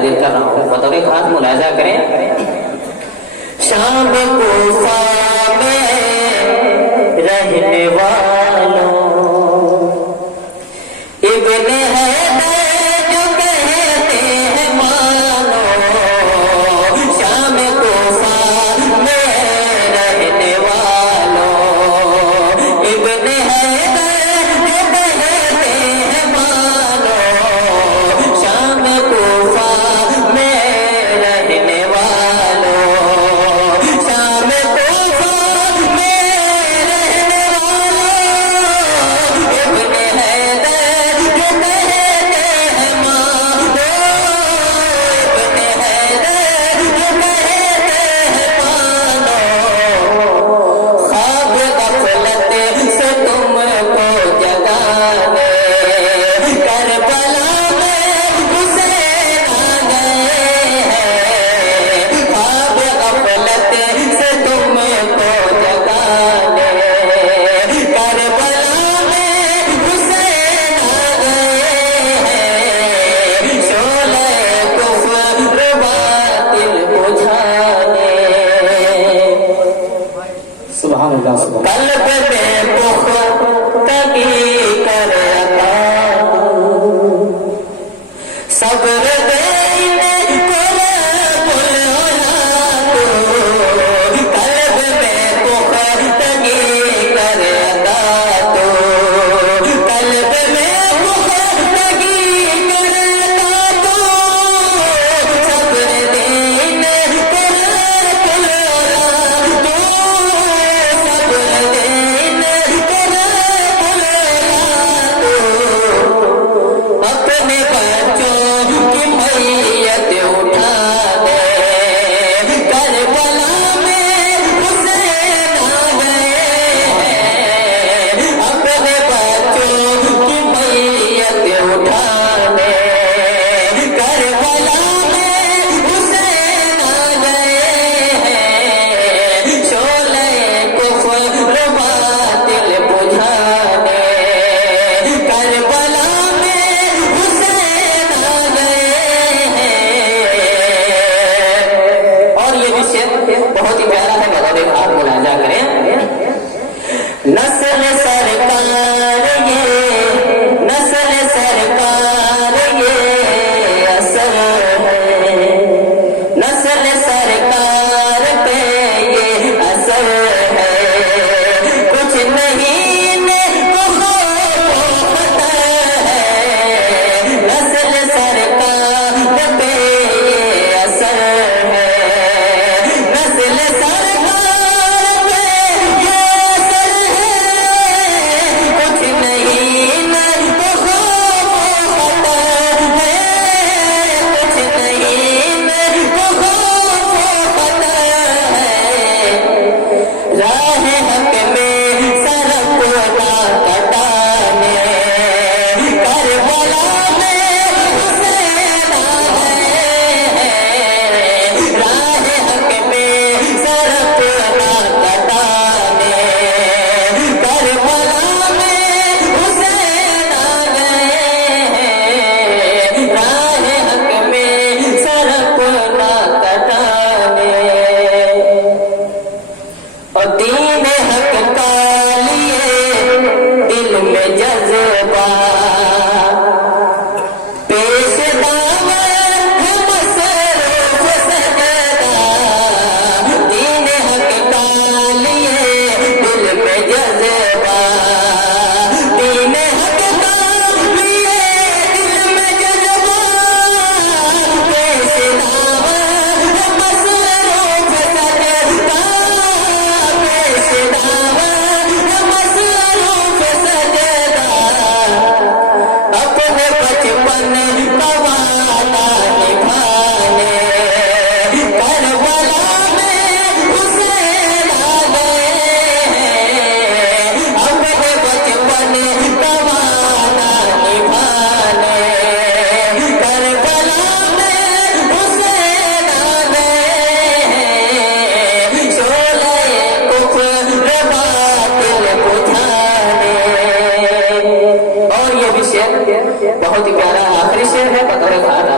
حاضر کر رہا ہوں، بطور خاص ملاحظہ کریں۔ شام کوفہ میں رہنے والوں ابن حیدر جو کہتے ہیں مانو، شام کوفہ میں رہنے والوں ابن حیدر جو کہتے ہیں مانو، شام کوفہ میں رہنے والوں، شام کوفہ میں رہنے والوں ابن حیدر جو کہتے ہیں مانو، ابن حیدر جو کہتے ہیں مانو، خواب غفلت سے تم کو جگانے کربلا میں حسین آ گئے ہیں، خواب غفلت سے تم کو جگانے کربلا میں حسین آ گئے ہیں، شعلہ کفر باطل بجھانے، سبحان اللہ سبحان قلب میں پختگی کر عطا، صبر دینے کو رب العلا تو، قلب میں پختگی کر عطا تو، قلب میں پختگی کر عطا تو، صبر دینے کو رب العلا تو، صبر دینے کو رب العلا تو، اپنے بچوں کی میت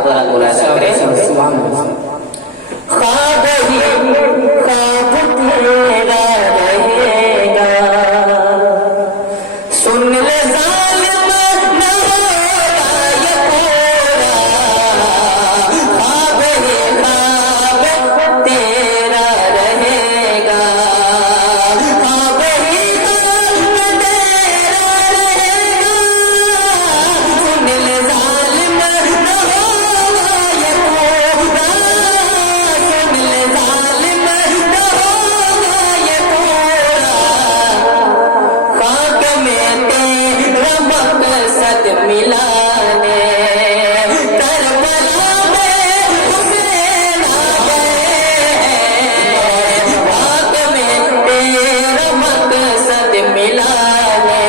حضرات ملاحظہ کریں. سبحان اللہ. خواب ہی خواب تیرا رہے گا سن لے ظالم نہ ہوگا یہ پورا خواب ہی خواب تیرا رہے گا خواب ہی خواب تیرا رہے گا سن لے ظالم نہ ہوگا یہ پورا ظالم نہ ہوگا یہ پورا خاک میں تیرا مقصد ملانے کربلا میں حسین آ گئے خاک میں تیرا مقصد ملانے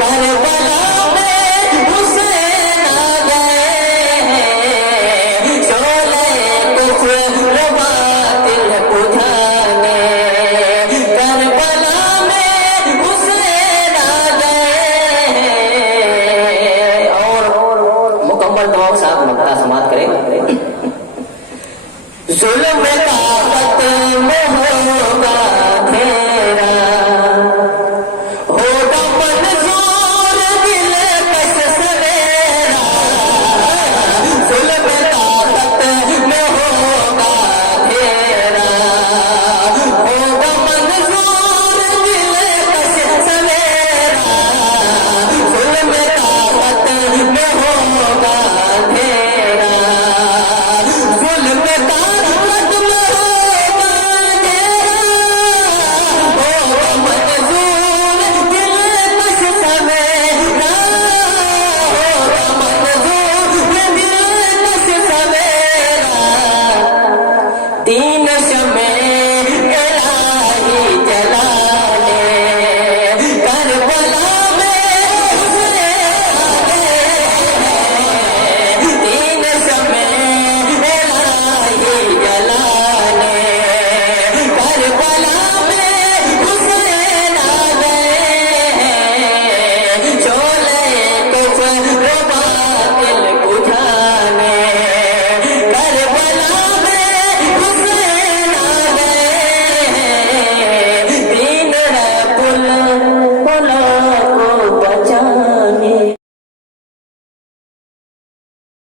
کربلا میں حسین آ گئے شعلہ کفر باطل بجھانے کربلا میں حسین آ گئے. اور مکمل دعاؤں سے آپ مقطع سماعت کریں. ظلم کا ختم ہوگا